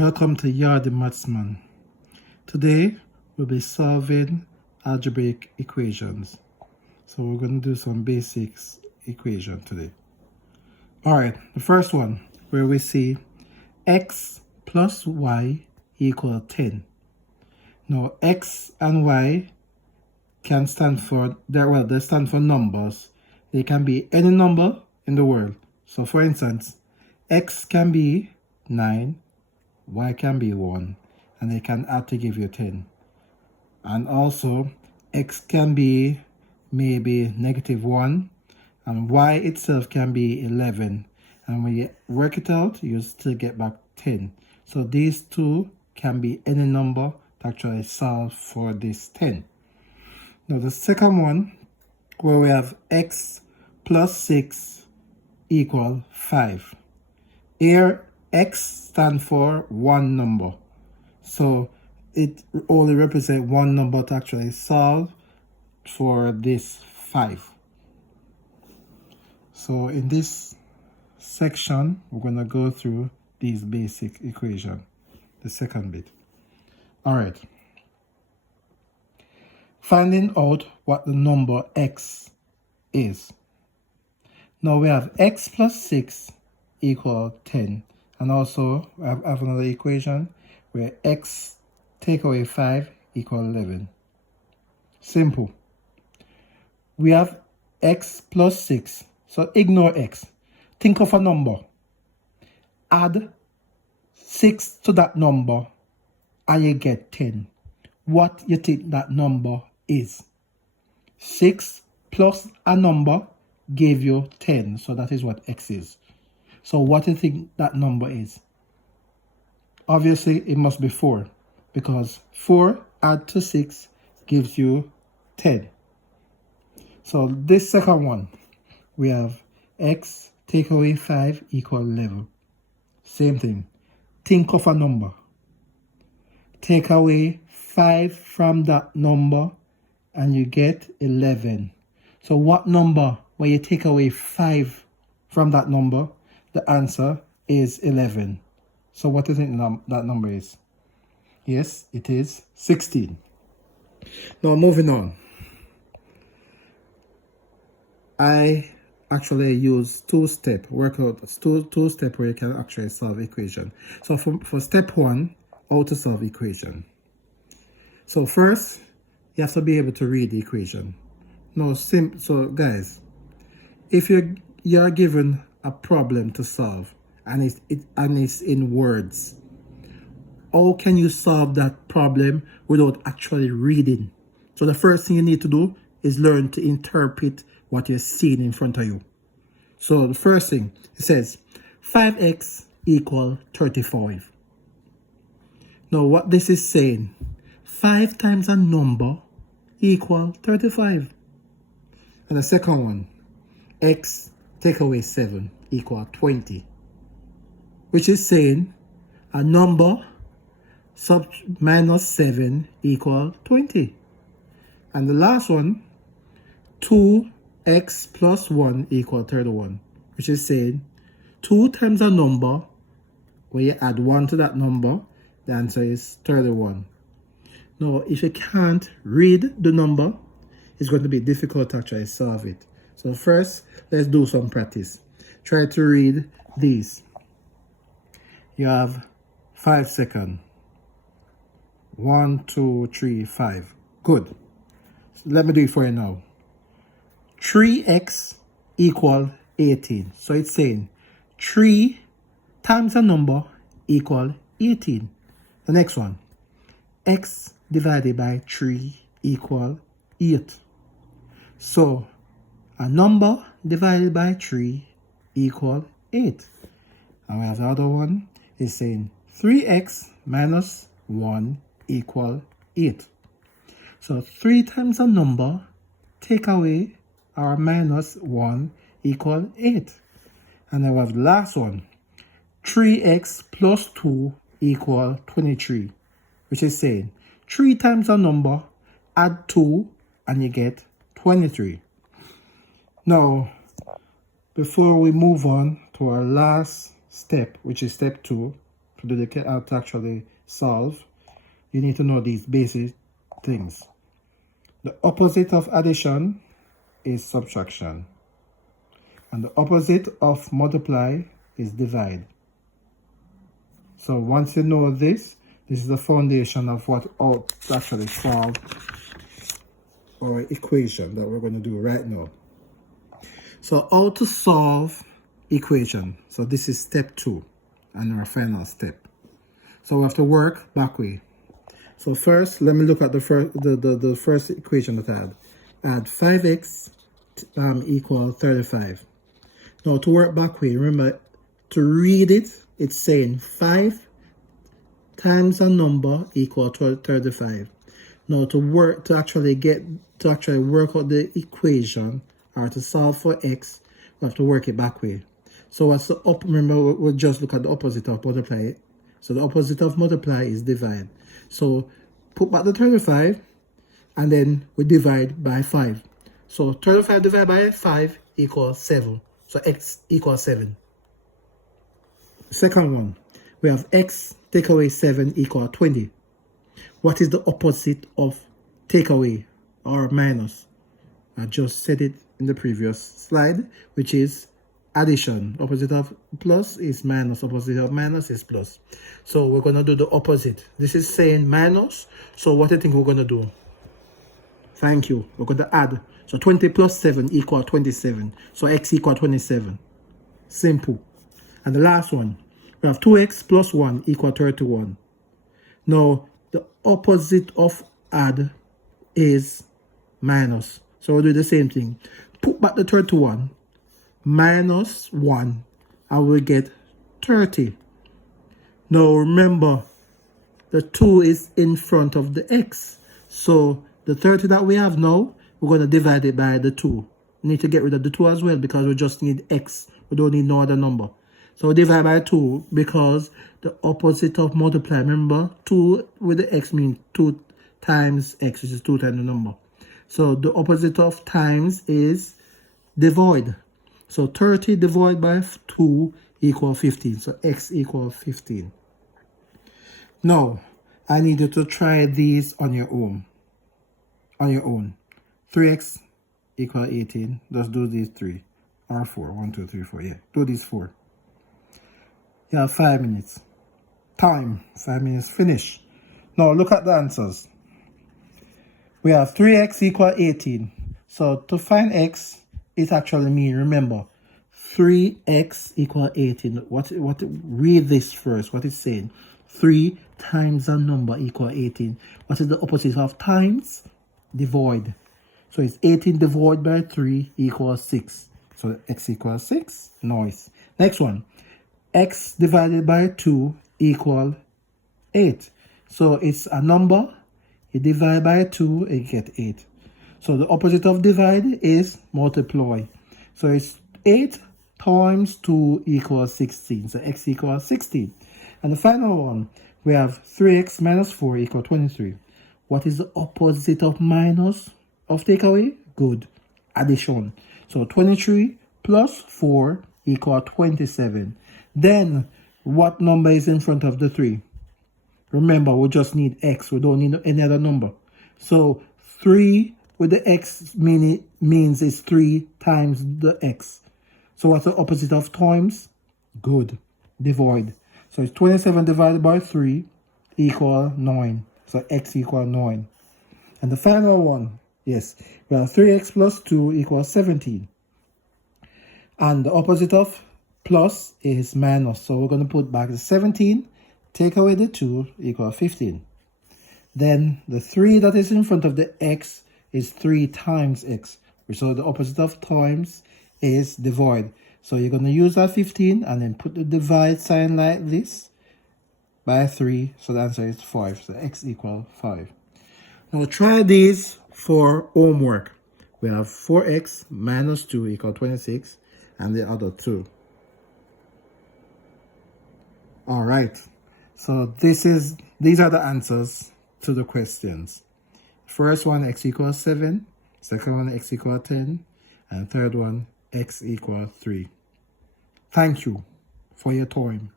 Welcome to Yard the Mathsman. Today we'll be solving algebraic equations. So we're going to do some basics equation today. Alright, the first one where we see x plus y equal 10. Now x and y can stand for, they stand for numbers. They can be any number in the world. So for instance, x can be 9, y can be 1, and they can add to give you 10. And also, x can be maybe -1, and y itself can be 11. And when you work it out, you still get back 10. So these two can be any number to actually solve for this 10. Now the second one, where we have x plus 6 equal 5. Here, x stands for one number. So it only represents one number to actually solve for this 5. So in this section, we're going to go through these basic equations, the second bit. All right. Finding out what the number x is. Now we have x plus 6 equal 10. And also, I have another equation where x take away 5 equal 11. Simple. We have x plus 6. So ignore x. Think of a number. Add 6 to that number and you get 10. What you think that number is? 6 plus a number gave you 10. So that is what x is. So what do you think that number is? Obviously, it must be 4, because 4 add to 6 gives you 10. So this second one, we have x take away 5 equal 11. Same thing. Think of a number. Take away 5 from that number and you get 11. So what number, when you take away 5 from that number, the answer is 11. So what do you think that number is? Yes, it is 16. Now moving on. I actually use two-step workout, two-step where you can actually solve equation. So for step 1, how to solve equation. So first, you have to be able to read the equation. Now, so guys, if you're given a problem to solve and it's in words, how can you solve that problem without actually reading? So the first thing you need to do is learn to interpret what you're seeing in front of you. So the first thing, it says 5x equal 35. Now what this is saying, 5 times a number equal 35. And the second one, x take away 7 equal 20. Which is saying a number minus 7 equal 20. And the last one, 2x plus 1 equal 31. Which is saying 2 times a number, when you add 1 to that number, the answer is 31. Now, if you can't read the number, it's going to be difficult to actually solve it. So first, let's do some practice. Try to read these. You have 5 seconds. 1, 2, 3, 5. Good. So let me do it for you now. 3x equal 18. So it's saying 3 times a number equal 18. The next one. X divided by 3 equal 8. So a number divided by 3 equal 8. And we have the other one is saying 3x minus 1 equal 8. So 3 times a number, take away our minus 1 equal 8. And then we have the last one, 3x plus 2 equal 23. Which is saying 3 times a number, add 2 and you get 23. Now, before we move on to our last step, which is step 2, to actually solve, you need to know these basic things. The opposite of addition is subtraction. And the opposite of multiply is divide. So once you know this is the foundation of what to actually solve our equation that we're going to do right now. So how to solve equation. So this is step 2 and our final step. So we have to work back way. So first, let me look at the first equation that I had. I had 5x equal 35. Now to work back way, remember to read it, it's saying 5 times a number equal to 35. Now to actually work out the equation or to solve for x, we have to work it back way. So what's the remember we'll just look at the opposite of multiply. So the opposite of multiply is divide. So put back the 35 and then we divide by 5. So 35 divided by 5 equals 7. So x equals 7. Second one, we have x take away 7 equal 20. What is the opposite of take away or minus? I just said it in the previous slide, which is addition. Opposite of plus is minus. Opposite of minus is plus. So we're going to do the opposite. This is saying minus. So what do you think we're going to do? Thank you. We're going to add. So 20 plus 7 equal 27. So x equal 27. Simple. And the last one, we have 2x plus 1 equal 31. Now, the opposite of add is minus. So we'll do the same thing. Put back the 31 minus 1 and we'll get 30. Now remember, the 2 is in front of the x. So the 30 that we have now, we're going to divide it by the 2. We need to get rid of the 2 as well because we just need x. We don't need no other number. So we divide by 2 because the opposite of multiply, remember, 2 with the x means 2 times x, which is 2 times the number. So the opposite of times is divide. So 30 divided by 2 equals 15. So x equals 15. Now, I need you to try these on your own. 3x equals 18. Just do these 3. Or 4. 1, 2, 3, 4. Yeah, do these 4. You have 5 minutes. Time. 5 minutes. Finish. Now, look at the answers. We have 3x equals 18. So, to find x, it actually means, remember, 3x equals 18. Read this first. What it's saying. 3 times a number equals 18. What is the opposite of times? Divide. So, it's 18 divided by 3 equals 6. So, x equals 6. Nice. Next one. X divided by 2 equals 8. So, it's a number. You divide by 2, you get 8. So the opposite of divide is multiply. So it's 8 times 2 equals 16. So x equals 16. And the final one, we have 3x minus 4 equals 23. What is the opposite of minus of takeaway? Good. Addition. So 23 plus 4 equals 27. Then what number is in front of the 3? Remember, we just need x. We don't need any other number. So 3 with the x means it's 3 times the x. So what's the opposite of times? Good. Divide. So it's 27 divided by 3 equal 9. So x equal 9. And the final one, yes, we have 3x plus 2 equals 17. And the opposite of plus is minus. So we're going to put back the 17. Take away the 2 equals 15. Then the 3 that is in front of the x is 3 times x. So the opposite of times is divide. So you're going to use that 15 and then put the divide sign like this by 3. So the answer is 5. So x equals 5. Now try these for homework. We have 4x minus 2 equals 26 and the other 2. All right. So these are the answers to the questions. First one, x equals 7. Second one, x equals 10. And third one, x equals 3. Thank you for your time.